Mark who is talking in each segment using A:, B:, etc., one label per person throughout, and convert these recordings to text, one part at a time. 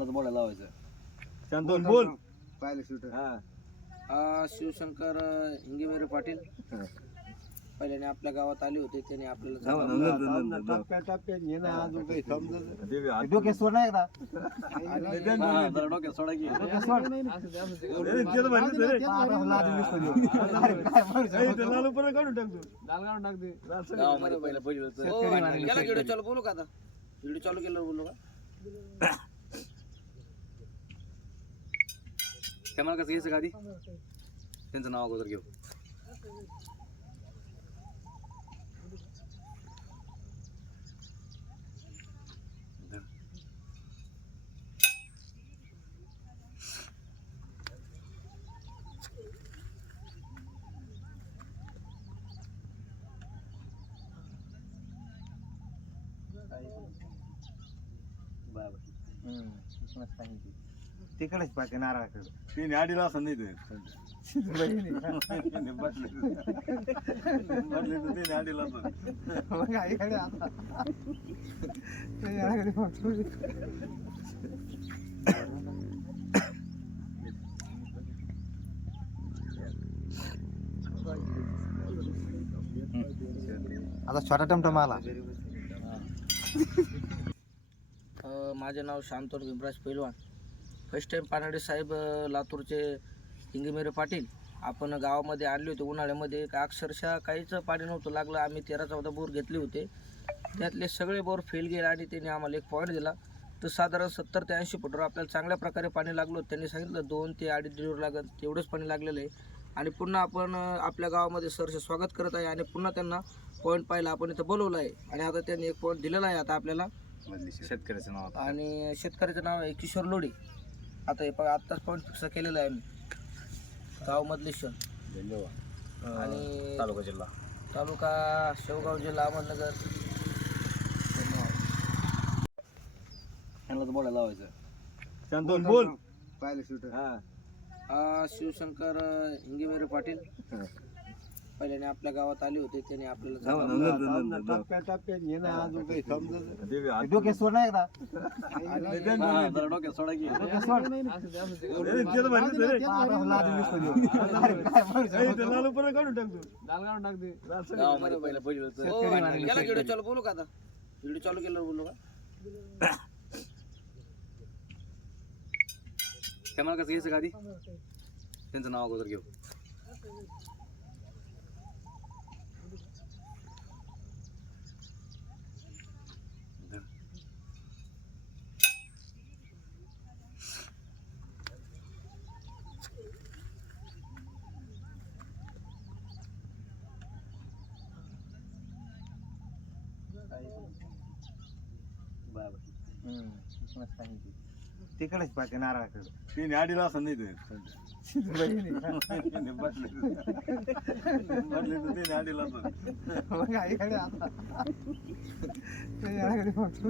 A: तर बोलायला लावायचं.
B: शांतून बोल
C: पाहिलं शूटर
A: हा.
D: शिवशंकर अ, हिंगेमेरे पाटील.
A: हा.
D: पहिल्याने आपल्या गावात आले होते त्याने आपल्याला.
C: टप्प्या टप्प्यात ना अजून काही समजत सोड नाही
A: हा, हा, जरा डोक्यात सोडा की.
C: सोड.
A: गावामध्ये पहिलं पहिलं
D: हो, गेला व्हिडिओ चालू बोलू का आता? व्हिडिओ चालू केल्यावर बोलू का?
A: त्या कसं घ्यायचं का आधी त्यांचं नाव अगोदर घेऊ. बरोबर
C: हम्म, मस्त तिकडेच पाहिजे नारळाकडे.
B: ते आडीला असं नाही ते म्हटले तर ते आडीला असं
C: मग आईकडे आता. ते याकडे. आता छोटा टमटम आला.
D: अ, माझे नाव शांतोर भीमराज पैलवान. फर्स्ट टाइम पानाडे साहेब लातूरचे हिंगेमेरे पाटील आपण गावामध्ये आणले होते उन्हाळ्यामध्ये. का अक्षरशः काहीच पाणी नव्हतं लागलं. आम्ही तेरा चौदा बोर घेतले होते. त्यातले सगळे बोर फेल गेले आणि त्यांनी आम्हाला एक पॉईंट दिला. तर साधारण सत्तर ते ऐंशी फुटावर आपल्याला चांगल्या प्रकारे पाणी लागलं. त्यांनी सांगितलं दोन ते अडीच दिवस लागत तेवढंच पाणी लागलेलं आहे. आणि पुन्हा आपण आपल्या गावामध्ये सरचे स्वागत करत आहे आणि पुन्हा त्यांना पॉईंट पाहिला आपण इथं बोलवलं आहे. आणि आता त्यांनी एक पॉईंट दिलेला आहे आता आपल्याला.
A: शेतकऱ्याचं नाव.
D: आणि शेतकऱ्याचं नाव आहे किशोर लोढे. आता हे बघा आत्ताच पॉईंट फिक्स केलेलं आहे आम्ही गाव मधलेश्वर आणि
A: तालुका जिल्हा.
D: तालुका शेवगाव जिल्हा अहमदनगर.
A: ह्यांना तर बोलायला लावायचं.
B: शांतून बोल
C: पाहिलं शूटर
A: हा.
D: आ, शिवशंकर हिंगेमेरे पाटील. पहिल्याने आपल्या गावात आले होते त्याने आपल्याला
C: अजून काही समजत सोड नाही
A: हा, जरा डोक्यात सोडा की.
C: सोड.
A: गावामध्ये पहिलं पहिलं
D: हो, व्हिडिओ चालू बोलू का आता? व्हिडिओ चालू केल्यावर बोलू का?
A: कॅमेरा कसं घ्यायचं का आधी? त्यांचं नाव अगोदर घेऊ.
C: तिकडेच पाहिजे नारळाकडे.
B: ते आडीला असं नाही ते म्हटले तर ते आडीला असं
C: मग आईकडे आता. ते याकडे बघतो.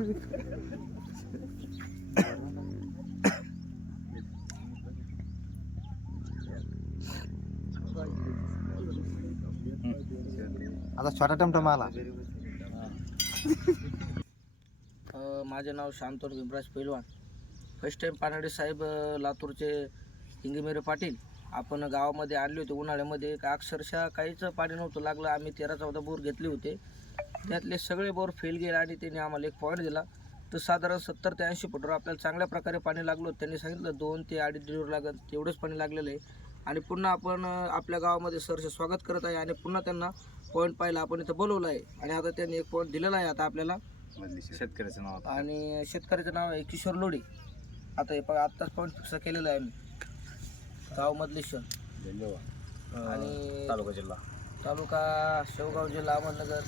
C: आता छोटा टमटम आला.
D: माझे नाव शांतोर भीमराज पैलवान. फर्स्ट टाइम पानाडे साहेब लातूरचे हिंगमेरे पाटील. आपण गावामध्ये आणले होते उन्हाळ्यामध्ये. का अक्षरशः काहीच पाणी नव्हतं लागलं. आम्ही तेरा चौदा बोर घेतले होते. त्यातले सगळे बोर फेल गेले आणि त्यांनी आम्हाला एक पॉईंट दिला. तर साधारण सत्तर ते ऐंशी फुटवर आपल्याला चांगल्या प्रकारे पाणी लागलं होतं. त्यांनी सांगितलं दोन ते अडीच दिवस लागत तेवढंच पाणी लागलेलं आहे. आणि पुन्हा आपण आपल्या गावामध्ये सरसे स्वागत करत आहे आणि पुन्हा त्यांना पॉईंट पाहिला आपण इथं बोलवलं आहे आणि आता त्यांनी एक पॉईंट दिलेला आहे आता आपल्याला.
A: शेतकऱ्याचं नाव.
D: आणि शेतकऱ्याचं नाव आहे किशोर लोढे. आता हे बघा आत्ताच पॉईंट फिक्स केलेलं आहे आम्ही. गाव मधलेश्वर. आणि
A: तालुका जिल्हा.
D: तालुका शेवगाव जिल्हा अहमदनगर.